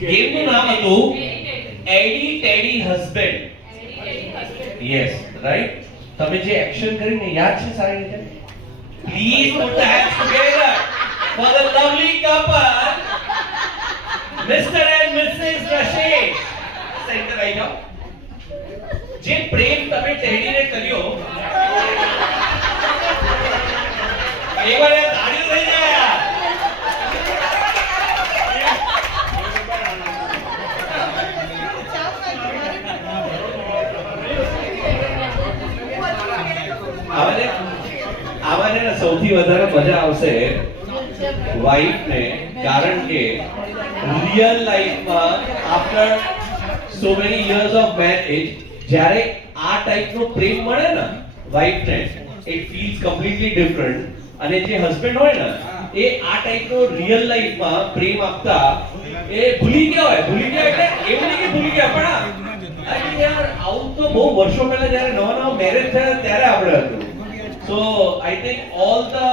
ગેમનું નામ હતું એડી teddy husband. Yes right. તમે જે એક્શન કરીને યાદ છે સારી રીતે? Please put the hands together for the lovely couple Mr. and Mrs. Rashesh. Center right now. જે પ્રેમ તમે ટેડીને કર્યો એકવાર યાર તાળીઓ થઈ જાય. આવાને સૌથી વધારે મજા આવશે વાઈફને, કારણ કે રિયલ લાઈફમાં after so many years of marriage જ્યારે આ ટાઈપનો પ્રેમ મળે ને વાઈફને, ઇટ ફીલ્સ કમ્પ્લીટલી ડિફરન્ટ. અને જે હસબન્ડ હોય ને એ આ ટાઈપનો રિયલ લાઈફમાં પ્રેમ આપતા એ ભૂલી ગયા એટલે એવું નહીં કે ભૂલી ગયા, પણ યાર આવું તો બહુ વર્ષો પહેલા જ્યારે નવા મેરેજ થયા ત્યારે આપણે હતું. So I think all the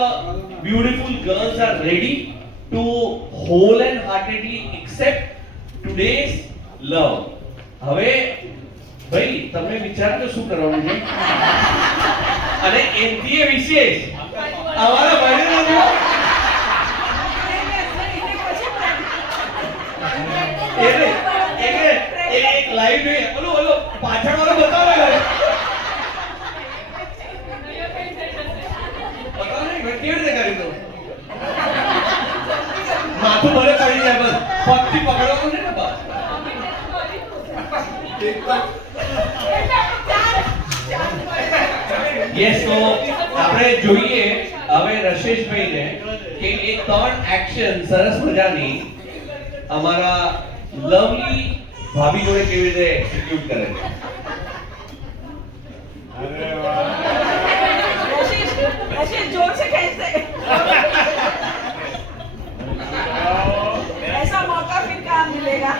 beautiful girls are ready to wholeheartedly accept today's love. હવે ભાઈ તમે વિચારજો શું કરવાનું છે. અને એનથી વિશેષ અમારા ભાઈનો એક લાઈવ જોઈએ. ઓલો પાછળ વાળો બતાવો યાર. માથું ભલે પડી જાય, બસ પગથી પકડવાનું છે ને બસ. યસ, તો આપણે જોઈએ હવે રશેશભાઈને કે એ 3 એક્શન સરસ મજાની અમારા લવલી ભાભી જોડે કેવી રીતે એક્ઝિક્યુટ કરે છે. अरे वाह ऐसे जोर से कैसे ऐसा मौका फिर कहाँ मिलेगा.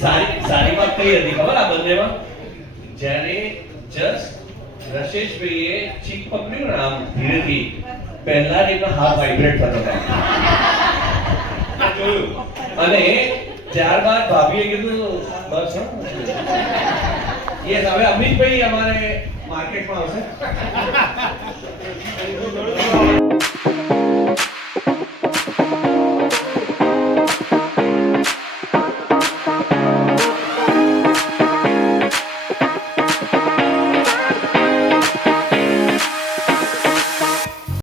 સારી વાત કઈ હતી ખબર આ બંનેમાં? જ્યારે જસ્ટ રશેશભાઈએ ચીક પકડ્યું ને આમ ધીરેથી, પહેલા જ એમનો હાથ વાઇબ્રેટ થતો હતો જોયું. અને ત્યારબાદ ભાભીએ કીધું બસ યસ, હવે અમિતભાઈ અમારે માર્કેટમાં આવશે.